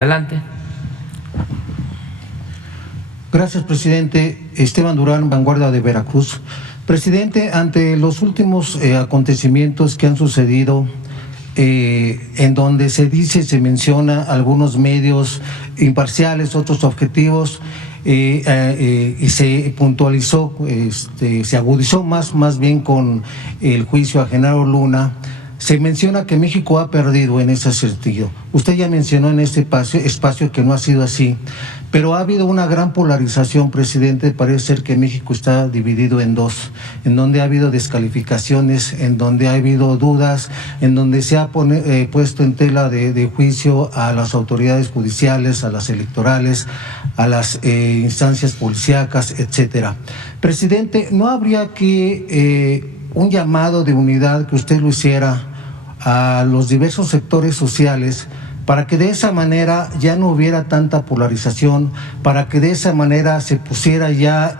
Adelante. Gracias, presidente. Esteban Durán, Vanguardia de Veracruz. Presidente, ante los últimos acontecimientos que han sucedido, en donde se menciona algunos medios imparciales, otros objetivos, y se puntualizó, se agudizó más bien con el juicio a Genaro Luna. Se menciona que México ha perdido en ese sentido. Usted ya mencionó en este espacio que no ha sido así, pero ha habido una gran polarización, presidente. Parece ser que México está dividido en dos, en donde ha habido descalificaciones, en donde ha habido dudas, en donde se ha puesto en tela de juicio a las autoridades judiciales, a las electorales, a las instancias policíacas, etcétera. Presidente, ¿no habría que un llamado de unidad que usted lo hiciera a los diversos sectores sociales para que de esa manera ya no hubiera tanta polarización, para que de esa manera se pusiera ya,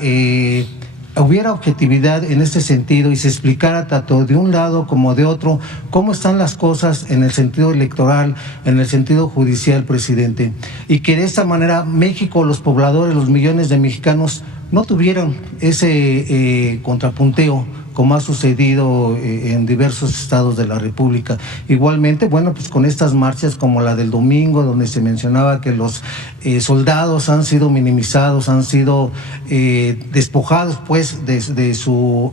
hubiera objetividad en este sentido y se explicara tanto de un lado como de otro cómo están las cosas en el sentido electoral, en el sentido judicial, presidente? Y que de esta manera México, los pobladores, los millones de mexicanos no tuvieran ese contrapunteo como ha sucedido en diversos estados de la República. Igualmente, bueno, pues con estas marchas como la del domingo, donde se mencionaba que los soldados han sido minimizados, han sido despojados pues de su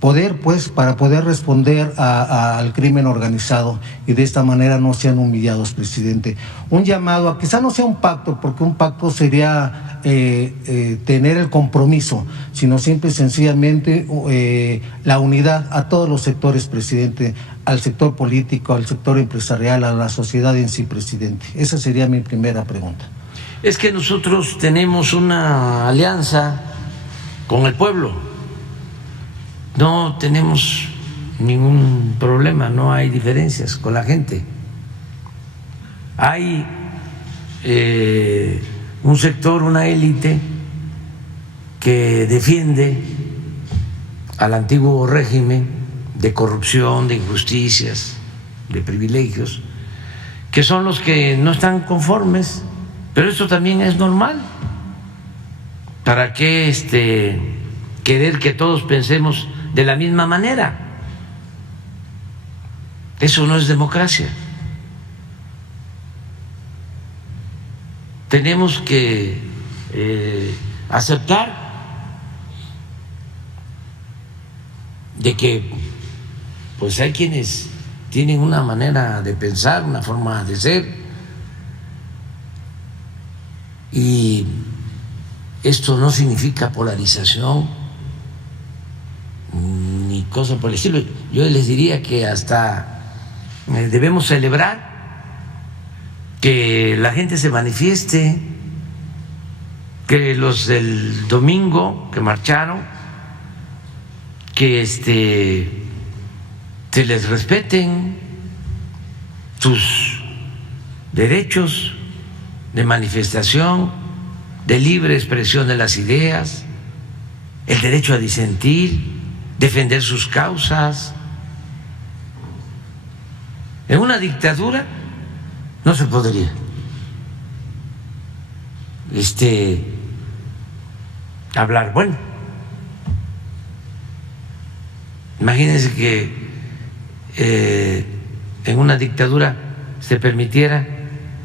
poder, pues, para poder responder al crimen organizado y de esta manera no sean humillados, presidente. Un llamado a quizá no sea un pacto, porque un pacto sería tener el compromiso, sino simple y sencillamente la unidad a todos los sectores, presidente, al sector político, al sector empresarial, a la sociedad en sí, presidente. Esa sería mi primera pregunta. Es que nosotros tenemos una alianza con el pueblo. No tenemos ningún problema, no hay diferencias con la gente. Hay un sector, una élite que defiende al antiguo régimen de corrupción, de injusticias, de privilegios, que son los que no están conformes, pero esto también es normal. ¿Para qué querer que todos pensemos de la misma manera? Eso no es democracia. Tenemos que aceptar de que pues hay quienes tienen una manera de pensar, una forma de ser, y esto no significa polarización ni cosa por el estilo. Yo les diría que hasta debemos celebrar que la gente se manifieste, que los del domingo que marcharon, que se les respeten sus derechos de manifestación, de libre expresión de las ideas, el derecho a disentir, defender sus causas. En una dictadura no se podría hablar. Bueno, imagínense que en una dictadura se permitiera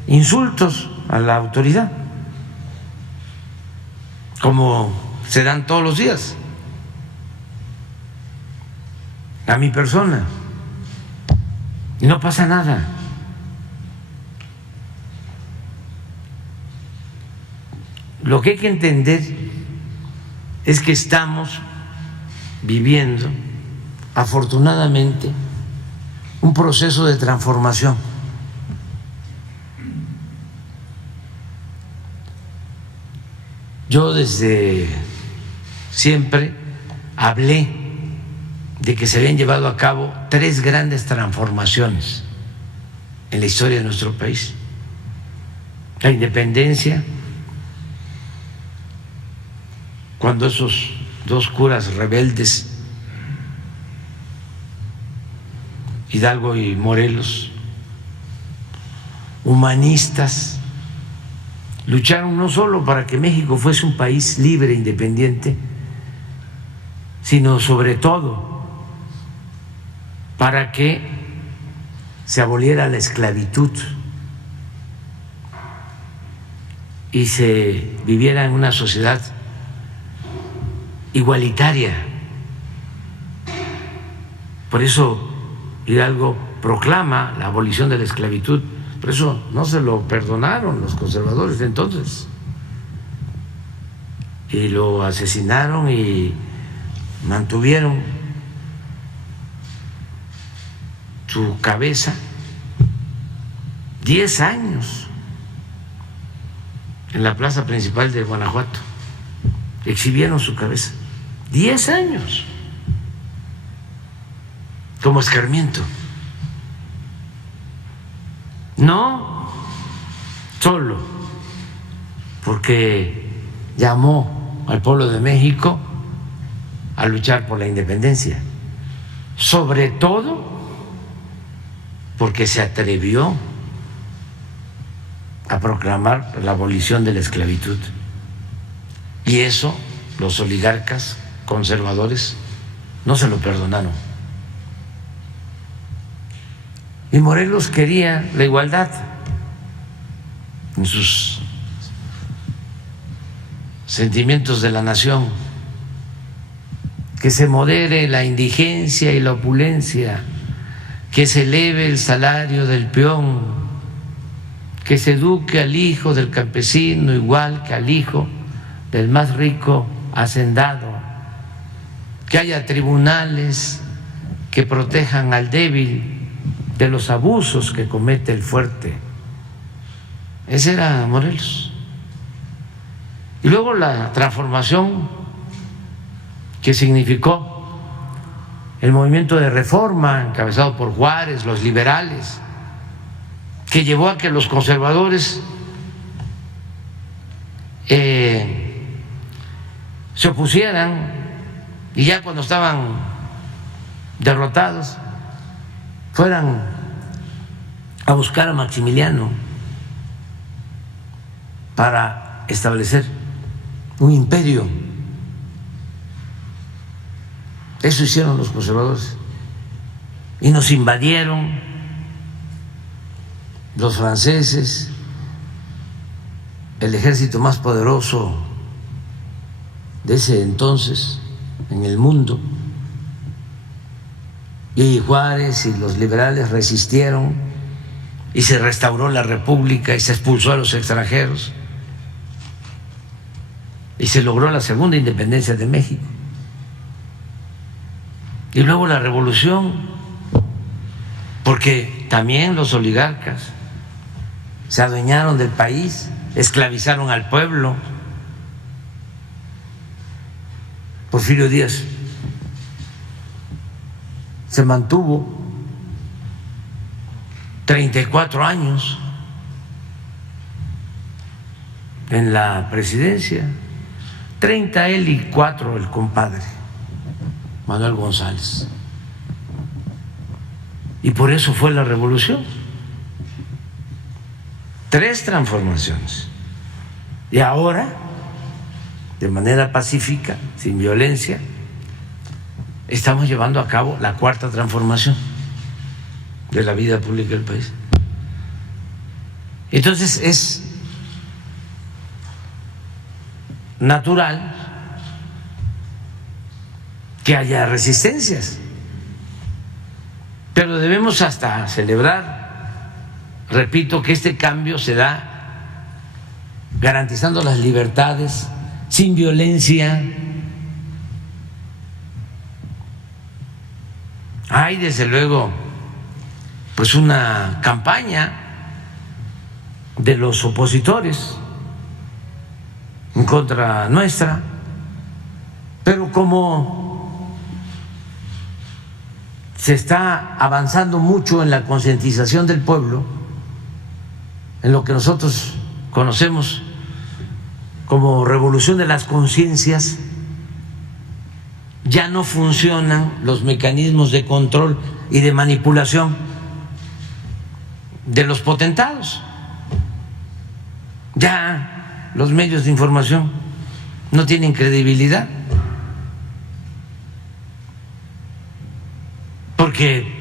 insultos a la autoridad, como se dan todos los días a mi persona, y no pasa nada. Lo que hay que entender es que estamos viviendo, afortunadamente, un proceso de transformación. Yo desde siempre hablé de que se habían llevado a cabo 3 grandes transformaciones en la historia de nuestro país: la independencia, cuando esos 2 curas rebeldes, Hidalgo y Morelos, humanistas, lucharon no solo para que México fuese un país libre e independiente, sino sobre todo para que se aboliera la esclavitud y se viviera en una sociedad igualitaria. Por eso Hidalgo proclama la abolición de la esclavitud. Por eso no se lo perdonaron los conservadores de entonces. Y lo asesinaron y mantuvieron su cabeza 10 años en la plaza principal de Guanajuato. Exhibieron su cabeza 10 años como escarmiento. No solo porque llamó al pueblo de México a luchar por la independencia, sobre todo porque se atrevió a proclamar la abolición de la esclavitud. Y eso los oligarcas conservadores no se lo perdonaron. Y Morelos quería la igualdad en sus sentimientos de la nación, que se modere la indigencia y la opulencia, que se eleve el salario del peón, que se eduque al hijo del campesino igual que al hijo del más rico hacendado, que haya tribunales que protejan al débil de los abusos que comete el fuerte. Ese era Morelos. Y luego la transformación que significó el movimiento de reforma encabezado por Juárez, los liberales, que llevó a que los conservadores se opusieran, y ya cuando estaban derrotados fueran a buscar a Maximiliano para establecer un imperio. Eso hicieron los conservadores. Y nos invadieron los franceses, el ejército más poderoso de ese entonces en el mundo. Y Juárez y los liberales resistieron y se restauró la República y se expulsó a los extranjeros y se logró la segunda independencia de México. Y luego la revolución, porque también los oligarcas se adueñaron del país, esclavizaron al pueblo. Porfirio Díaz se mantuvo 34 años en la presidencia, 30 él y 4 el compadre Manuel González. Y por eso fue la revolución. 3 transformaciones. Y ahora, de manera pacífica, sin violencia, estamos llevando a cabo la 4ª transformación de la vida pública del país. Entonces es natural que haya resistencias, pero debemos hasta celebrar, repito, que este cambio se da garantizando las libertades, sin violencia. Hay desde luego pues una campaña de los opositores en contra nuestra, pero como se está avanzando mucho en la concientización del pueblo, en lo que nosotros conocemos como revolución de las conciencias, ya no funcionan los mecanismos de control y de manipulación de los potentados. Ya los medios de información no tienen credibilidad, porque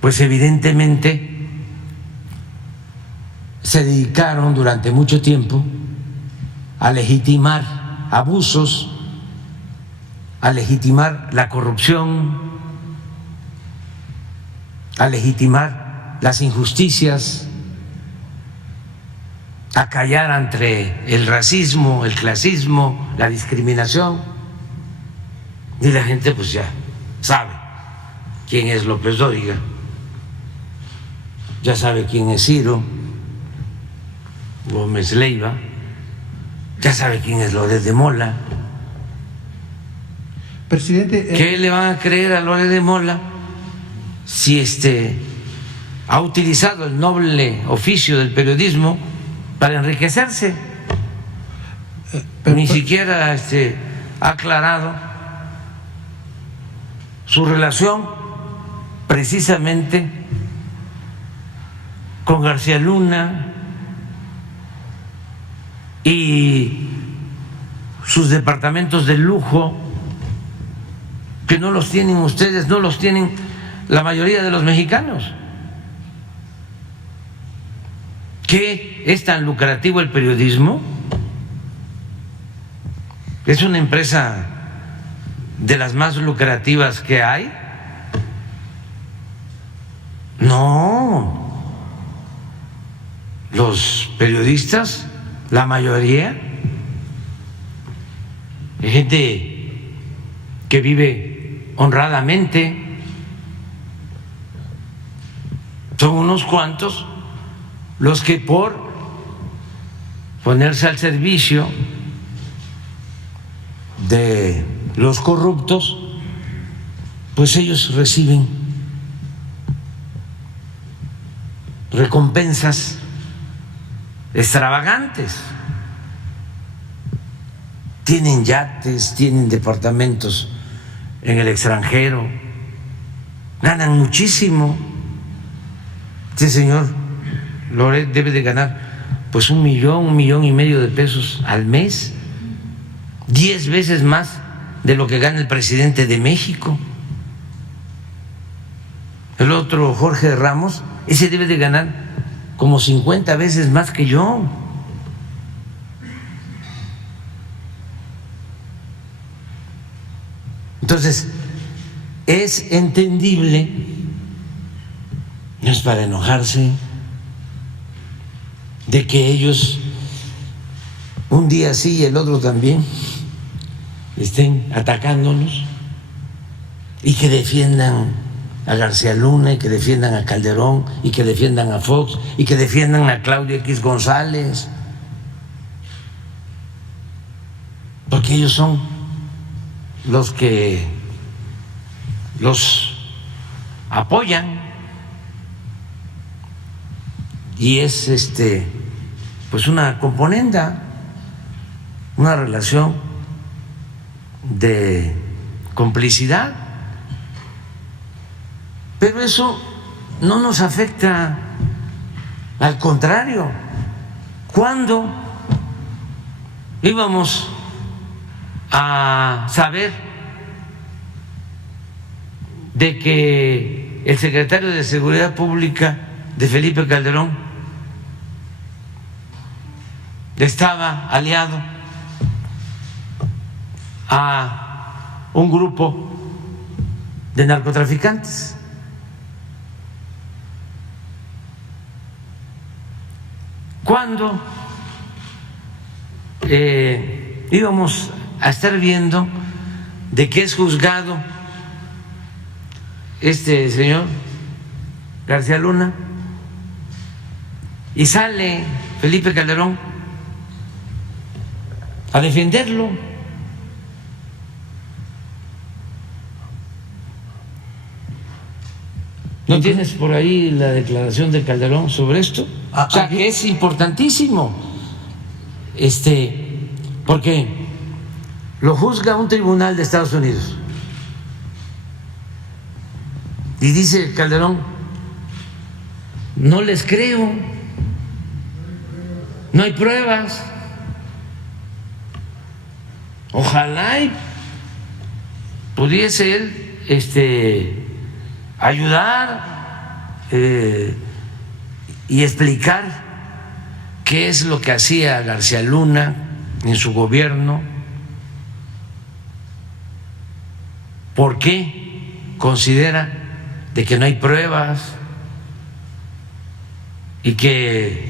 pues evidentemente se dedicaron durante mucho tiempo a legitimar abusos, a legitimar la corrupción, a legitimar las injusticias, a callar ante el racismo, el clasismo, la discriminación. Y la gente pues ya sabe quién es López Dóriga, ya sabe quién es Ciro Gómez Leiva, ya sabe quién es Loret de Mola. Presidente, ¿Qué le van a creer a Loret de Mola si ha utilizado el noble oficio del periodismo para enriquecerse? Ni siquiera ha aclarado su relación precisamente con García Luna y sus departamentos de lujo, que no los tienen ustedes, no los tienen la mayoría de los mexicanos. ¿Qué es tan lucrativo el periodismo? Es una empresa de las más lucrativas que hay. No, los periodistas, la mayoría, es gente que vive honradamente. Son unos cuantos los que por ponerse al servicio de los corruptos, pues ellos reciben recompensas extravagantes. Tienen yates, tienen departamentos en el extranjero, ganan muchísimo. Este señor Loret debe de ganar pues 1 millón, 1,5 millones de pesos al mes, 10 veces más de lo que gana el presidente de México. El otro, Jorge Ramos, ese debe de ganar como 50 veces más que yo. Entonces, es entendible, no es para enojarse, de que ellos un día sí y el otro también estén atacándonos y que defiendan a García Luna y que defiendan a Calderón y que defiendan a Fox y que defiendan a Claudio X González, porque ellos son los que los apoyan y es pues una componenda, una relación de complicidad, pero eso no nos afecta, al contrario. ¿Cuándo íbamos a saber de que el secretario de Seguridad Pública de Felipe Calderón estaba aliado a un grupo de narcotraficantes? ¿Cuándo íbamos a estar viendo de qué es juzgado este señor García Luna y sale Felipe Calderón a defenderlo? ¿No tienes por ahí la declaración de Calderón sobre esto? O sea, que es importantísimo, porque lo juzga un tribunal de Estados Unidos y dice Calderón: no les creo, no hay pruebas. Ojalá y pudiese él ayudar y explicar qué es lo que hacía García Luna en su gobierno, por qué considera de que no hay pruebas y que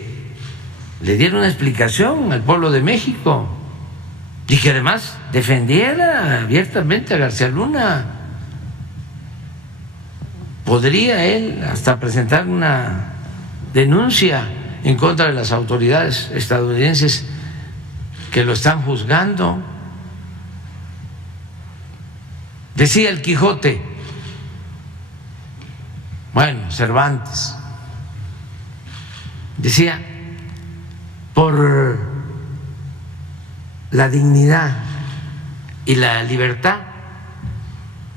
le diera una explicación al pueblo de México y que además defendiera abiertamente a García Luna. Podría él hasta presentar una denuncia en contra de las autoridades estadounidenses que lo están juzgando. Decía el Quijote, bueno, Cervantes, decía, por la dignidad y la libertad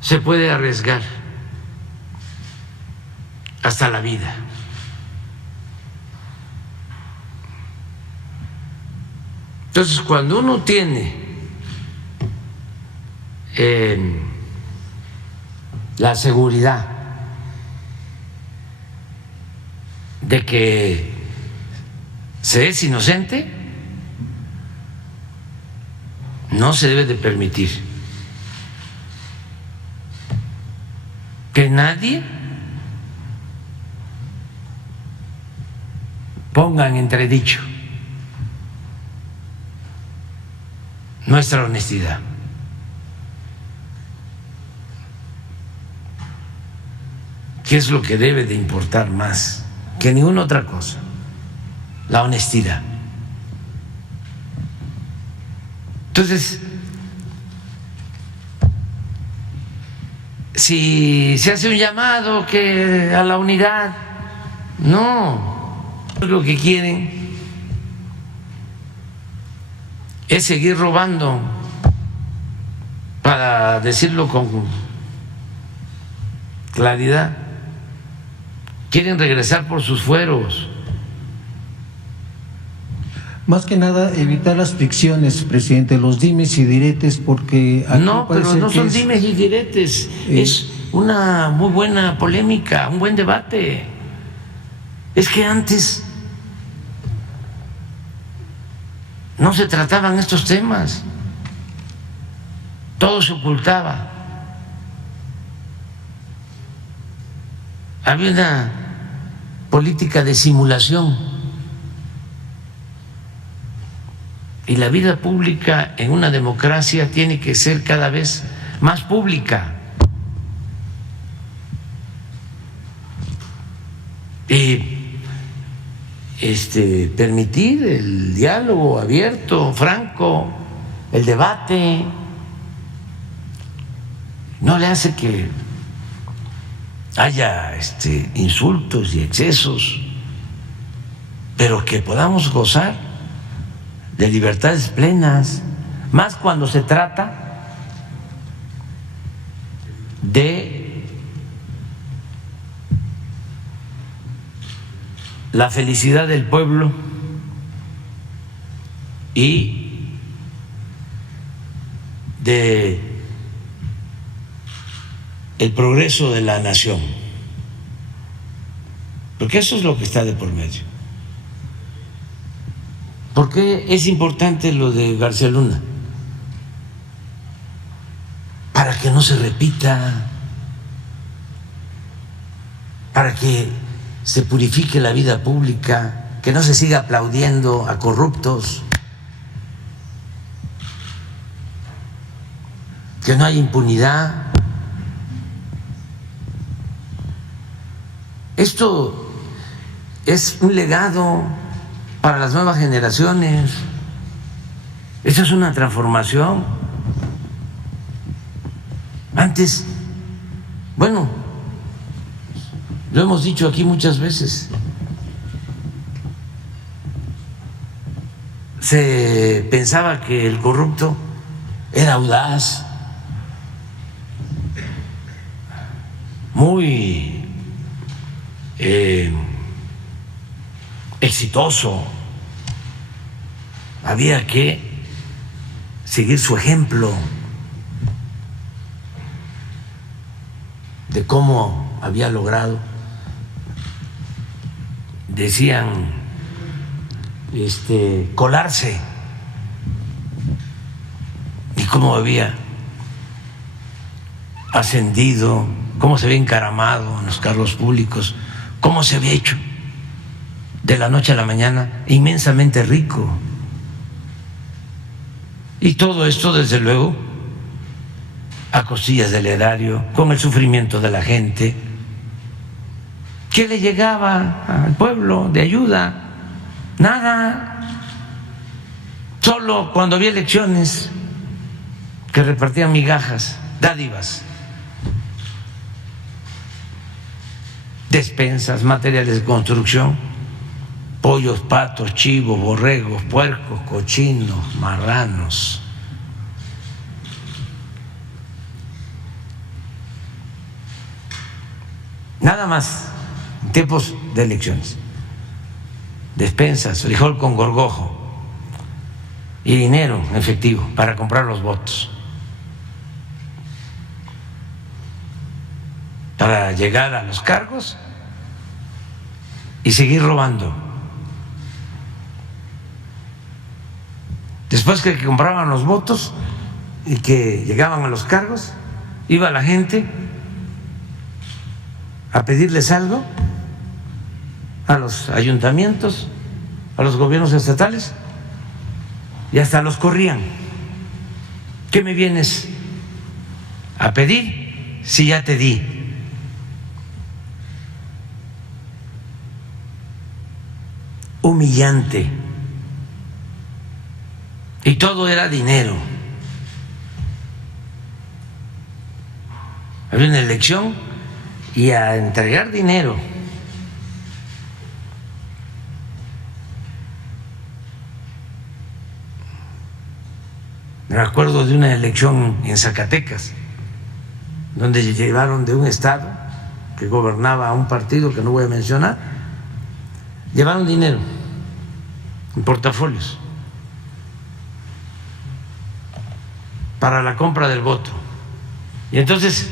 se puede arriesgar hasta la vida. Entonces, cuando uno tiene la seguridad de que se es inocente, no se debe de permitir que nadie ponga en entredicho nuestra honestidad. ¿Qué es lo que debe de importar más que ninguna otra cosa? La honestidad. Entonces, si se hace un llamado que a la unidad, no, lo que quieren es seguir robando, para decirlo con claridad. Quieren regresar por sus fueros. Más que nada evitar las fricciones, presidente, los dimes y diretes, porque no, pero no son dimes y diretes, es una muy buena polémica, un buen debate. Es que antes no se trataban estos temas, todo se ocultaba, había una política de simulación, y la vida pública en una democracia tiene que ser cada vez más pública. Y permitir el diálogo abierto, franco, el debate, no le hace que haya insultos y excesos, pero que podamos gozar de libertades plenas, más cuando se trata de la felicidad del pueblo y de el progreso de la nación, porque eso es lo que está de por medio. ¿Por qué es importante lo de García Luna? Para que no se repita, para que se purifique la vida pública, que no se siga aplaudiendo a corruptos, que no haya impunidad. Esto es un legado para las nuevas generaciones. Esto es una transformación. Antes, bueno, lo hemos dicho aquí muchas veces, se pensaba que el corrupto era audaz, muy exitoso, había que seguir su ejemplo de cómo había logrado, decían, colarse, y cómo había ascendido, cómo se había encaramado en los cargos públicos, cómo se había hecho de la noche a la mañana inmensamente rico. Y todo esto, desde luego, a costillas del erario, con el sufrimiento de la gente. ¿Qué le llegaba al pueblo de ayuda? Nada. Solo cuando había elecciones que repartían migajas, dádivas, despensas, materiales de construcción, pollos, patos, chivos, borregos, puercos, cochinos, marranos. Nada más en tiempos de elecciones. Despensas, frijol con gorgojo y dinero en efectivo para comprar los votos, para llegar a los cargos y seguir robando. Después que compraban los votos y que llegaban a los cargos, iba la gente a pedirles algo a los ayuntamientos, a los gobiernos estatales, y hasta los corrían. ¿Qué me vienes a pedir si ya te di? Humillante. Y todo era dinero. Había una elección y a entregar dinero. Me acuerdo de una elección en Zacatecas, donde llevaron de un estado que gobernaba a un partido que no voy a mencionar, llevaron dinero en portafolios para la compra del voto. Y entonces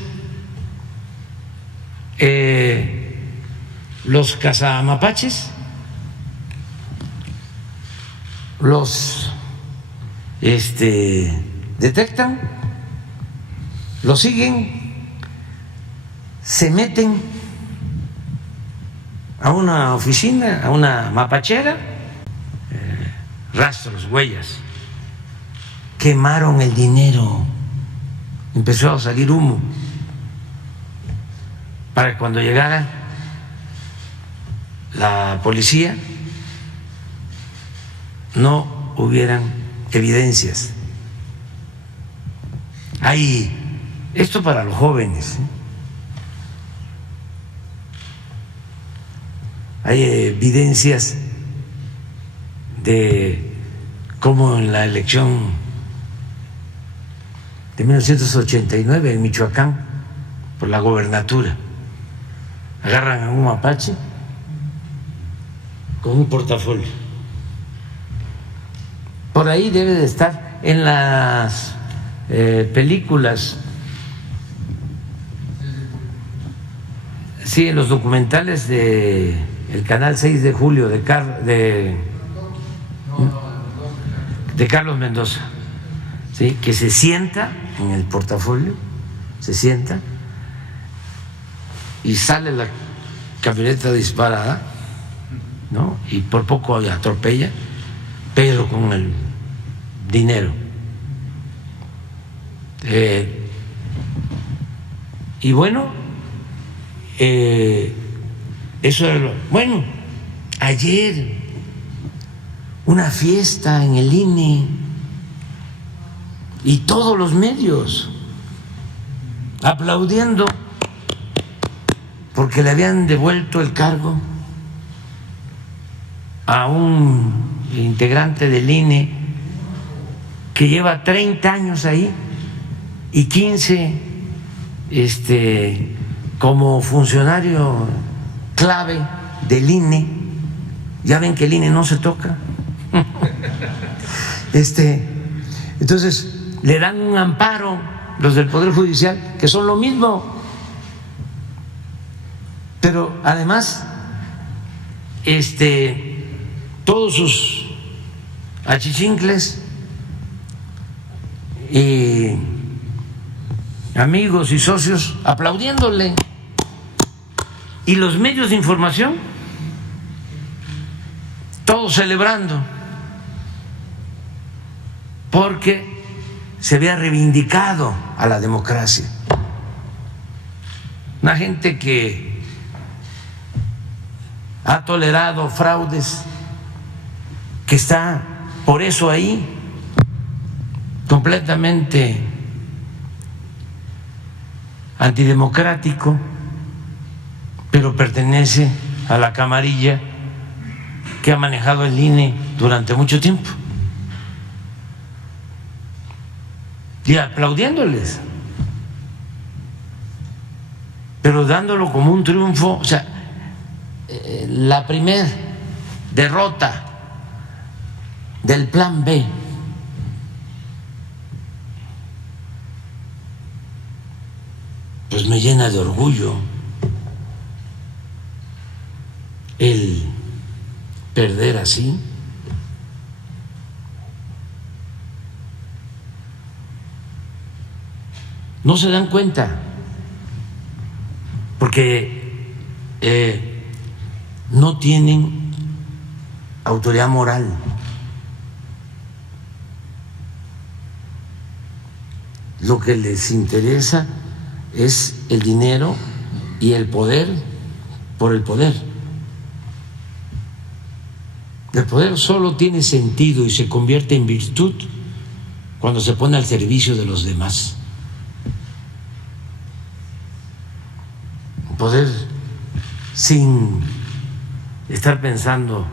los cazamapaches los detectan, los siguen, se meten a una oficina, a una mapachera, rastros, huellas, quemaron el dinero, empezó a salir humo, para que cuando llegara la policía no hubieran evidencias. Hay esto para los jóvenes, hay evidencias de cómo en la elección de 1989 en Michoacán por la gobernatura agarran a un mapache con un portafolio. Por ahí debe de estar en las películas, sí, en los documentales de el canal 6 de julio de Carlos Mendoza, ¿sí? Que se sienta en el portafolio, se sienta y sale la camioneta disparada, ¿no? Y por poco atropella, pero con el dinero. Y bueno, eso era bueno. Ayer una fiesta en el INE y todos los medios aplaudiendo porque le habían devuelto el cargo a un integrante del INE que lleva 30 años ahí y 15 como funcionario clave del INE. Ya ven que el INE no se toca. Entonces le dan un amparo los del Poder Judicial, que son lo mismo, pero además todos sus achichincles y amigos y socios aplaudiéndole, y los medios de información todos celebrando, porque se había reivindicado a la democracia. Una gente que ha tolerado fraudes, que está por eso ahí completamente antidemocrático, pero pertenece a la camarilla que ha manejado el INE durante mucho tiempo, y aplaudiéndoles, pero dándolo como un triunfo. O sea, la primer derrota del plan B pues me llena de orgullo el perder así. No se dan cuenta porque no tienen autoridad moral. Lo que les interesa es el dinero y el poder por el poder. El poder solo tiene sentido y se convierte en virtud cuando se pone al servicio de los demás. Poder sin estar pensando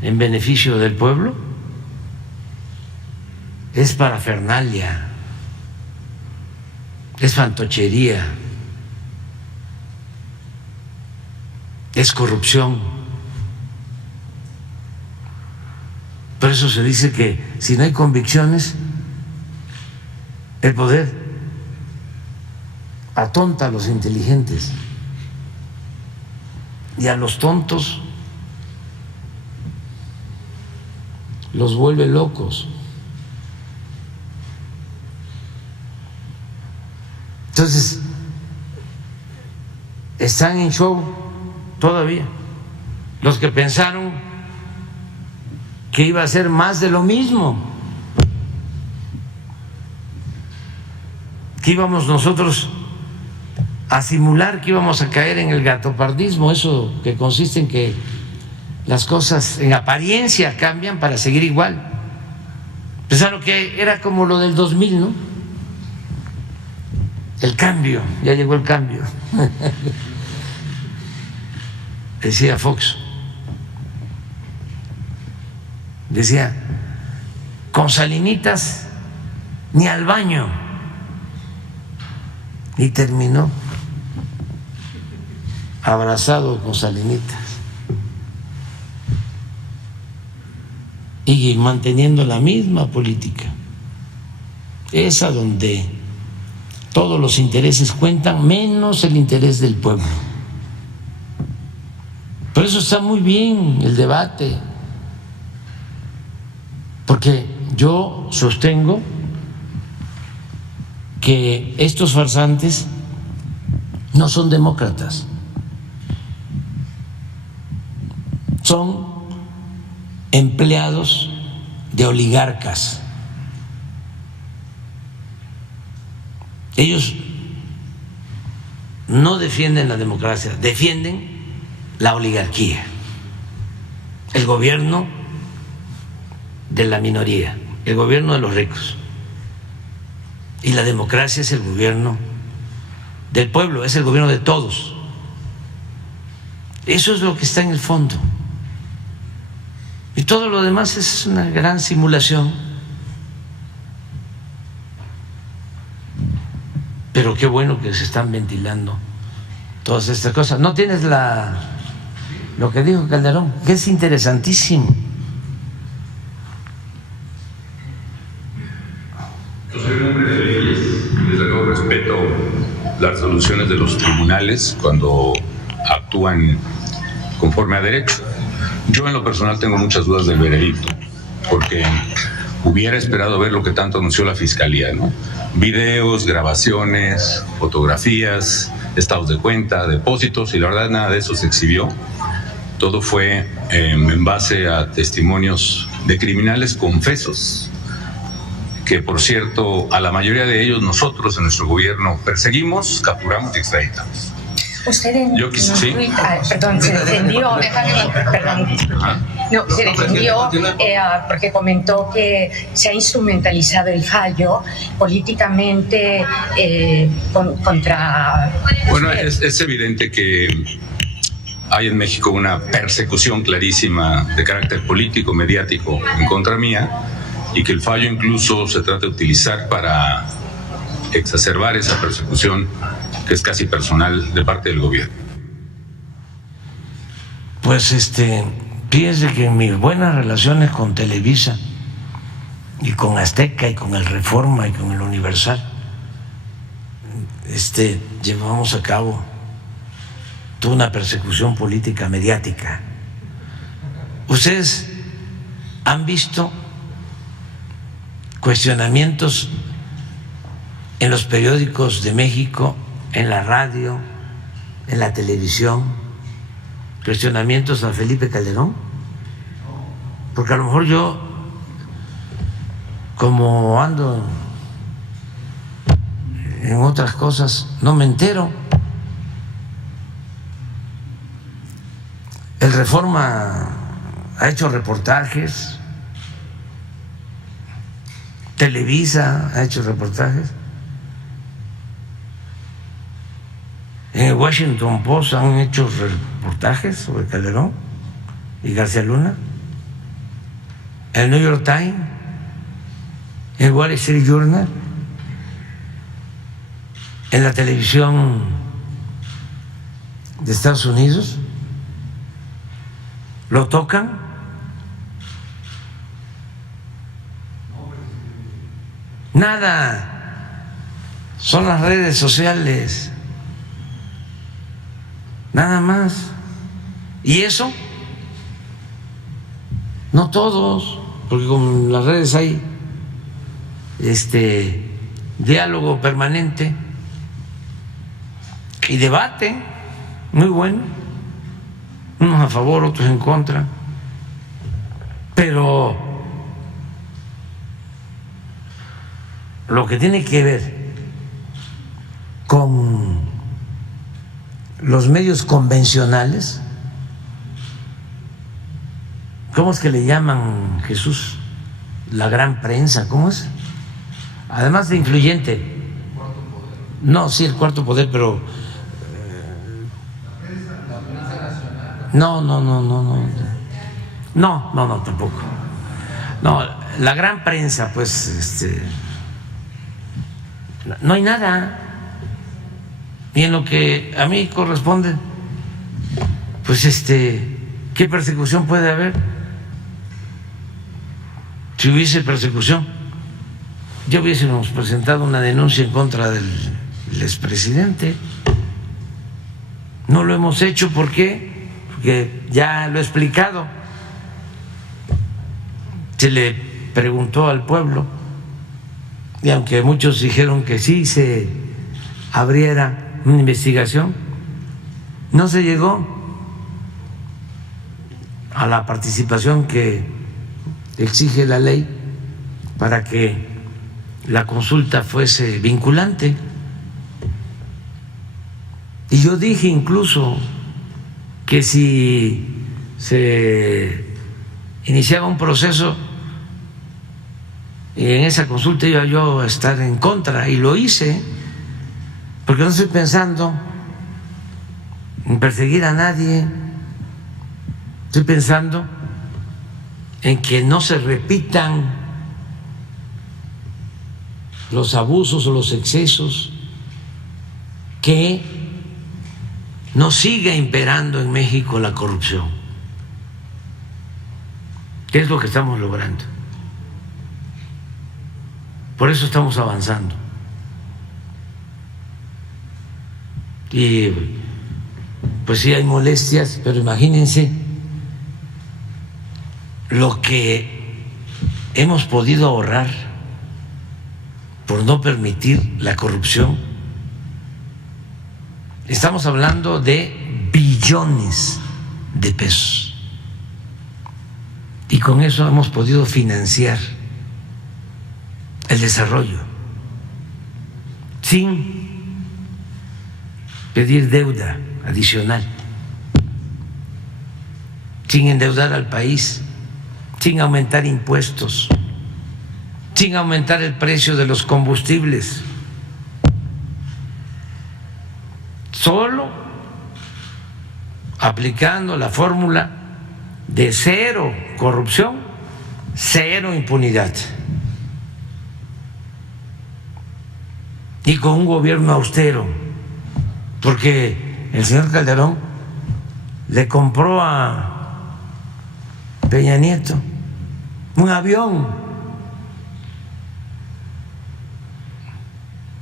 en beneficio del pueblo es parafernalia, es fantochería, es corrupción. Por eso se dice que si no hay convicciones, el poder atonta a los inteligentes y a los tontos los vuelve locos. Entonces, están en show todavía los que pensaron que iba a ser más de lo mismo, que íbamos nosotros a simular que íbamos a caer en el gatopardismo, eso que consiste en que las cosas en apariencia cambian para seguir igual. Pensaron que era como lo del 2000, ¿no? El cambio, ya llegó el cambio. Decía Fox, decía, con Salinitas ni al baño, y terminó abrazado con Salinitas y manteniendo la misma política, esa donde todos los intereses cuentan menos el interés del pueblo. Por eso está muy bien el debate, porque yo sostengo que estos farsantes no son demócratas, son empleados de oligarcas. Ellos no defienden la democracia, defienden la oligarquía, el gobierno de la minoría, el gobierno de los ricos. Y la democracia es el gobierno del pueblo, es el gobierno de todos. Eso es lo que está en el fondo. Y todo lo demás es una gran simulación. Pero qué bueno que se están ventilando todas estas cosas. ¿No tienes lo que dijo Calderón? Que es interesantísimo. respeto las resoluciones de los tribunales cuando actúan conforme a derecho. Yo en lo personal tengo muchas dudas del veredicto, porque hubiera esperado ver lo que tanto anunció la Fiscalía, ¿no? Videos, grabaciones, fotografías, estados de cuenta, depósitos, y la verdad nada de eso se exhibió. Todo fue en base a testimonios de criminales confesos, que por cierto a la mayoría de ellos nosotros en nuestro gobierno perseguimos, capturamos y extraditamos. Usted en ¿Sí? perdón, se defendió, se defendió porque comentó que se ha instrumentalizado el fallo políticamente contra... Bueno, es evidente que hay en México una persecución clarísima de carácter político, mediático en contra mía, y que el fallo incluso se trata de utilizar para exacerbar esa persecución que es casi personal de parte del gobierno. Pues fíjense que en mis buenas relaciones con Televisa y con Azteca y con el Reforma y con el Universal, llevamos a cabo toda una persecución política mediática. Ustedes han visto cuestionamientos en los periódicos de México, en la radio, en la televisión, cuestionamientos a Felipe Calderón, porque a lo mejor yo, como ando en otras cosas, no me entero. El Reforma ha hecho reportajes, Televisa ha hecho reportajes, en el Washington Post han hecho reportajes sobre Calderón y García Luna, el New York Times, el Wall Street Journal, en la televisión de Estados Unidos. ¿Lo tocan? Nada. Son las redes sociales. Nada más. ¿Y eso? No todos, porque con las redes hay diálogo permanente y debate muy bueno, unos a favor, otros en contra, pero lo que tiene que ver con los medios convencionales, ¿cómo es que le llaman, Jesús? La gran prensa, ¿cómo es? Además de influyente. No, sí, el cuarto poder, pero no, tampoco. No, la gran prensa, pues, no hay nada. Y en lo que a mí corresponde, pues, ¿qué persecución puede haber? Si hubiese persecución, ya hubiésemos presentado una denuncia en contra del expresidente. No lo hemos hecho, ¿por qué? Porque ya lo he explicado. Se le preguntó al pueblo, y aunque muchos dijeron que sí se abriera una investigación, no se llegó a la participación que exige la ley para que la consulta fuese vinculante. Y yo dije incluso que si se iniciaba un proceso y en esa consulta iba yo a estar en contra, y lo hice, porque no estoy pensando en perseguir a nadie, estoy pensando en que no se repitan los abusos o los excesos, que no siga imperando en México la corrupción. ¿Qué es lo que estamos logrando? Por eso estamos avanzando. y pues sí hay molestias, pero imagínense lo que hemos podido ahorrar por no permitir la corrupción. Estamos hablando de billones de pesos y con eso hemos podido financiar el desarrollo sin pedir deuda adicional, sin endeudar al país, sin aumentar impuestos, sin aumentar el precio de los combustibles, solo aplicando la fórmula de cero corrupción, cero impunidad, y con un gobierno austero, porque el señor Calderón le compró a Peña Nieto un avión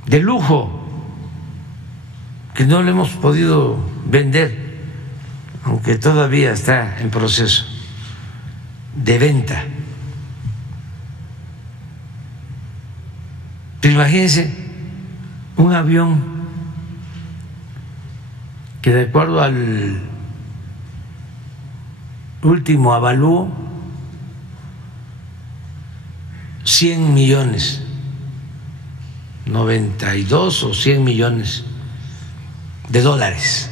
de lujo que no le hemos podido vender, aunque todavía está en proceso de venta. Pero imagínense un avión que, de acuerdo al último avalúo, 100 millones, 92 o 100 millones de dólares.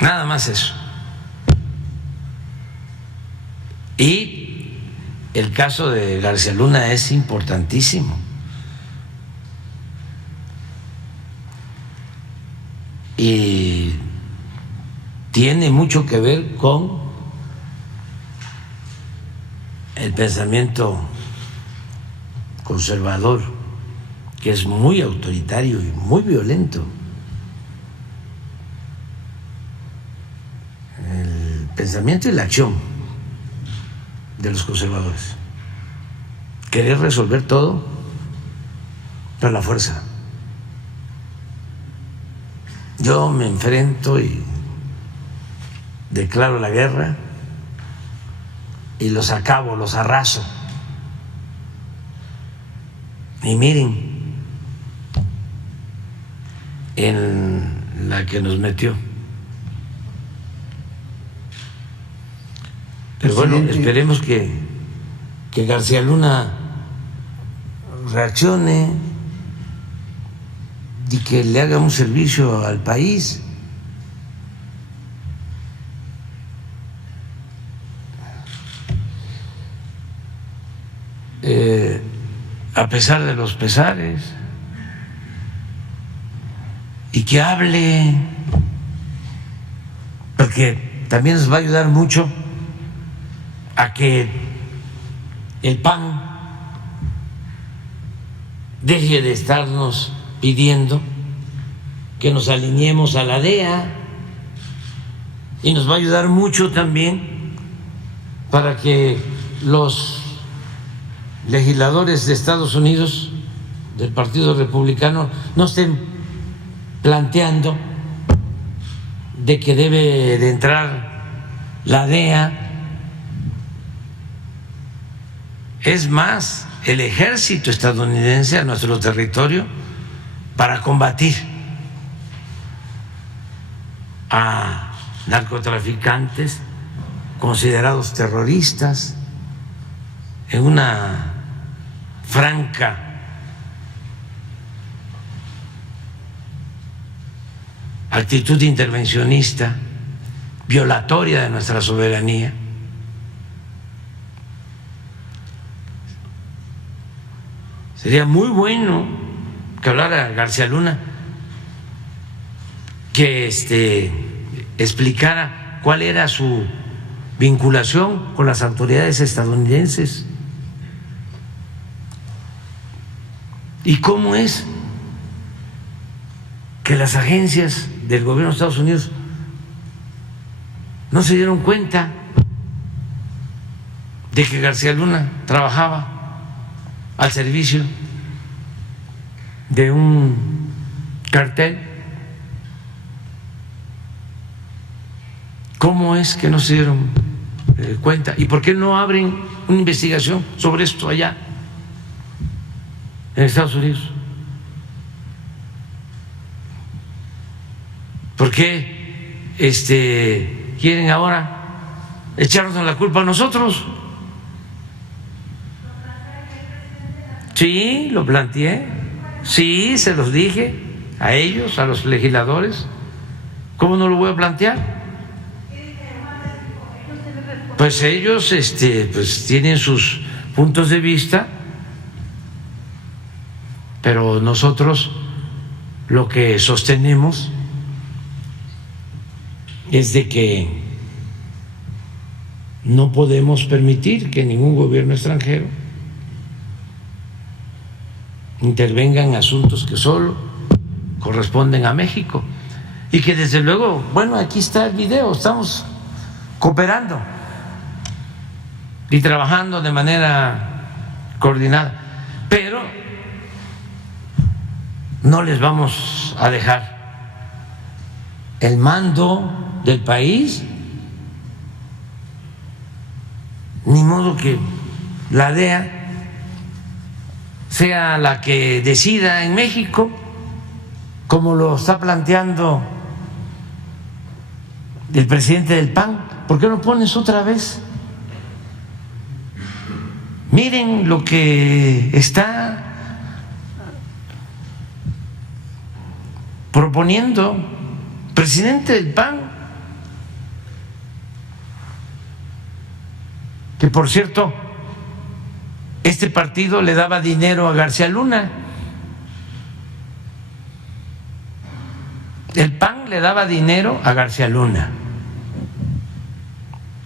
Nada más eso. Y el caso de García Luna es importantísimo. Y tiene mucho que ver con el pensamiento conservador, que es muy autoritario y muy violento. El pensamiento y la acción de los conservadores. Querer resolver todo por la fuerza. Yo me enfrento y declaro la guerra y los acabo, los arraso. Y miren en la que nos metió. Pero bueno, esperemos que García Luna reaccione y que le haga un servicio al país. A pesar de los pesares, y que hable, porque también nos va a ayudar mucho a que el PAN deje de estarnos pidiendo que nos alineemos a la DEA, y nos va a ayudar mucho también para que los legisladores de Estados Unidos del Partido Republicano no estén planteando de que debe de entrar la DEA. Es más, el ejército estadounidense a nuestro territorio para combatir a narcotraficantes considerados terroristas en una franca actitud intervencionista, violatoria de nuestra soberanía. Sería muy bueno que hablara García Luna, que explicara cuál era su vinculación con las autoridades estadounidenses y cómo es que las agencias del gobierno de Estados Unidos no se dieron cuenta de que García Luna trabajaba al servicio de un cartel. ¿Cómo es que no se dieron cuenta? ¿Y por qué no abren una investigación sobre esto allá en Estados Unidos? ¿Por qué quieren ahora echarnos la culpa a nosotros? Sí, lo planteé, sí, se los dije a ellos, a los legisladores. ¿Cómo no lo voy a plantear? Pues ellos pues tienen sus puntos de vista, pero nosotros lo que sostenemos es de que no podemos permitir que ningún gobierno extranjero intervenga en asuntos que solo corresponden a México y que desde luego, bueno, aquí está el video, estamos cooperando y trabajando de manera coordinada, pero no les vamos a dejar el mando del país, ni modo que la DEA sea la que decida en México, como lo está planteando el presidente del PAN. ¿Por qué no pones otra vez? Miren lo que está proponiendo el presidente del PAN, que por cierto, este partido le daba dinero a García Luna. El PAN le daba dinero a García Luna,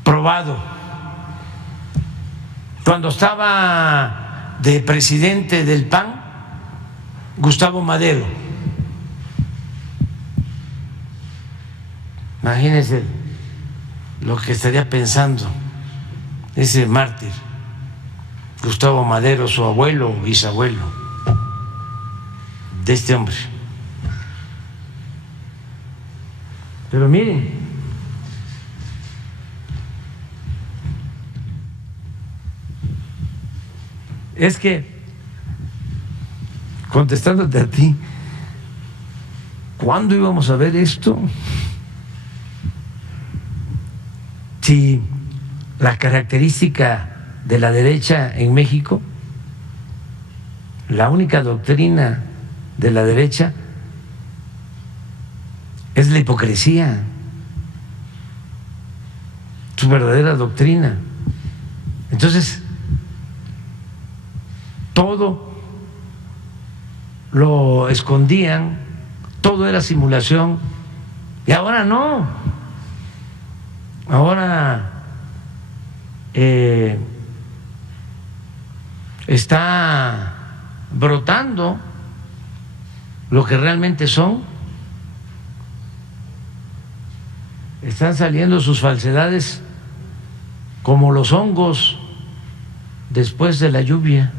probado. Cuando estaba de presidente del PAN, Gustavo Madero. Imagínense lo que estaría pensando ese mártir, Gustavo Madero, su abuelo o bisabuelo de este hombre. Pero miren, es que, contestándote a ti, ¿cuándo íbamos a ver esto? Si la característica de la derecha en México, la única doctrina de la derecha es la hipocresía, su verdadera doctrina. Entonces, todo lo escondían, todo era simulación, y ahora no. Ahora está brotando lo que realmente son. Están saliendo sus falsedades como los hongos después de la lluvia.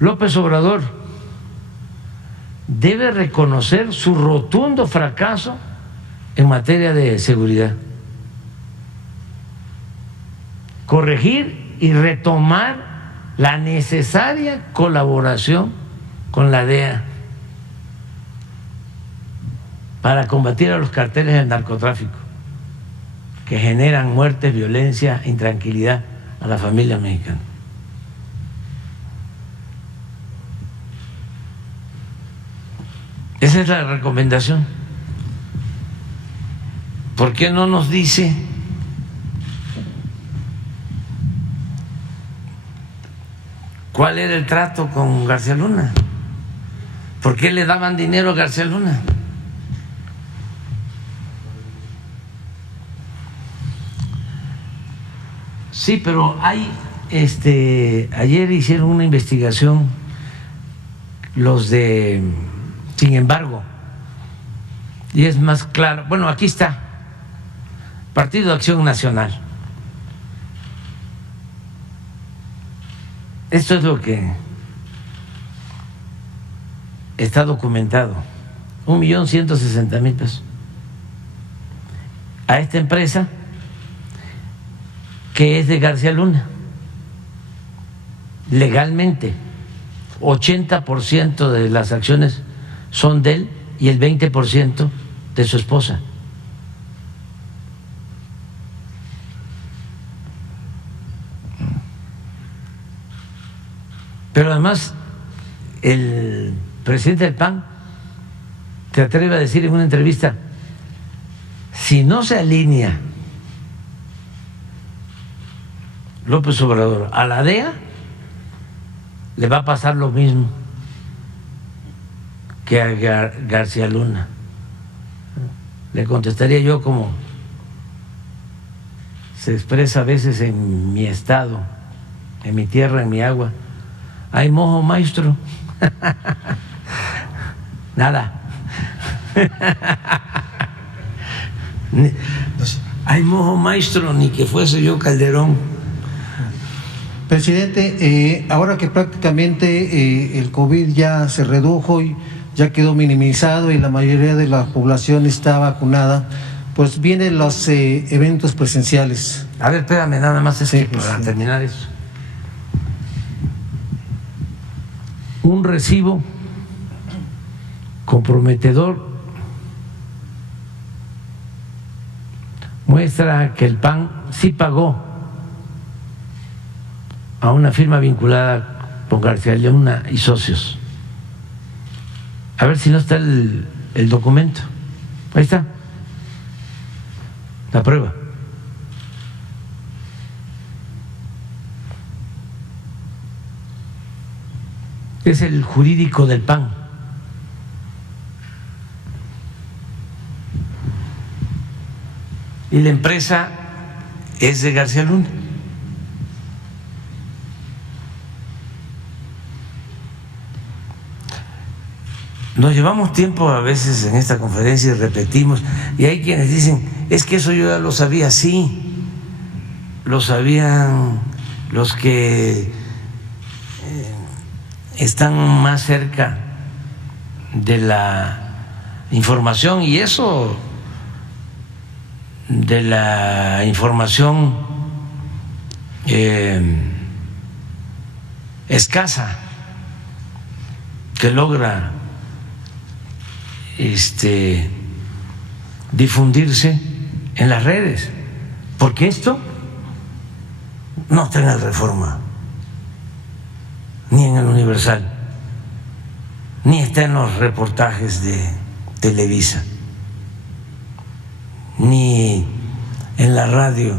López Obrador debe reconocer su rotundo fracaso en materia de seguridad, corregir y retomar la necesaria colaboración con la DEA para combatir a los carteles del narcotráfico que generan muertes, violencia, intranquilidad a la familia mexicana. Esa es la recomendación. ¿Por qué no nos dice cuál era el trato con García Luna? ¿Por qué le daban dinero a García Luna? Sí, pero hay, ayer hicieron una investigación los de, sin embargo, y es más claro. Bueno, aquí está, Partido de Acción Nacional. Esto es lo que está documentado, 1.160.000 pesos a esta empresa que es de García Luna, legalmente. 80% de las acciones son de él y el 20% de su esposa. Pero además el presidente del PAN se atreve a decir en una entrevista: si no se alinea López Obrador a la DEA, le va a pasar lo mismo que a García Luna. Le contestaría yo como se expresa a veces en mi estado, en mi tierra, en mi agua: hay mojo, maestro. Nada. Hay mojo, maestro, ni que fuese yo Calderón. Presidente, ahora que prácticamente el COVID ya se redujo y ya quedó minimizado y la mayoría de la población está vacunada, pues vienen los eventos presenciales. A ver, espérame, nada más Sí, para sí. terminar eso. Un recibo comprometedor muestra que el PAN sí pagó a una firma vinculada con García Luna y socios. A ver si no está el documento. Ahí está. La prueba. Es el jurídico del PAN. Y la empresa es de García Luna. Nos llevamos tiempo a veces en esta conferencia y repetimos, y hay quienes dicen: es que eso yo ya lo sabía. Sí, lo sabían los que están más cerca de la información, y eso de la información escasa que logra difundirse en las redes, porque esto no está en el Reforma, ni en el Universal, ni está en los reportajes de Televisa, ni en la radio.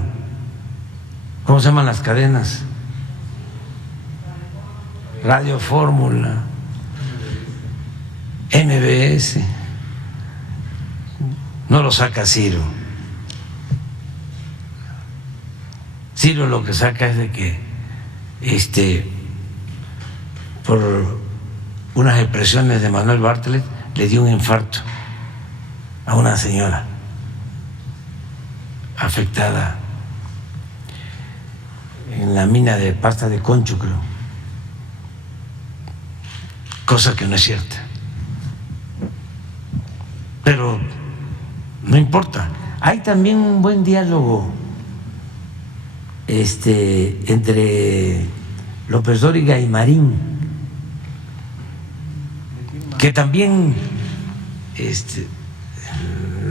¿Cómo se llaman las cadenas? Radio Fórmula, MBS. No lo saca Ciro. Ciro lo que saca es de que por unas expresiones de Manuel Bartlett le dio un infarto a una señora afectada en la mina de pasta de concho, creo, cosa que no es cierta. Pero no importa. Hay también un buen diálogo entre López Dóriga y Marín, que también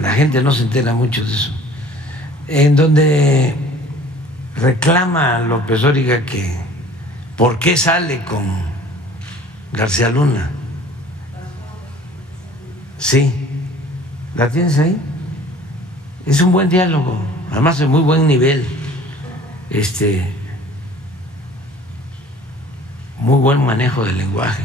la gente no se entera mucho de eso, en donde reclama a López Dóriga que ¿por qué sale con García Luna? Sí, ¿la tienes ahí? Es un buen diálogo, además de muy buen nivel, muy buen manejo del lenguaje.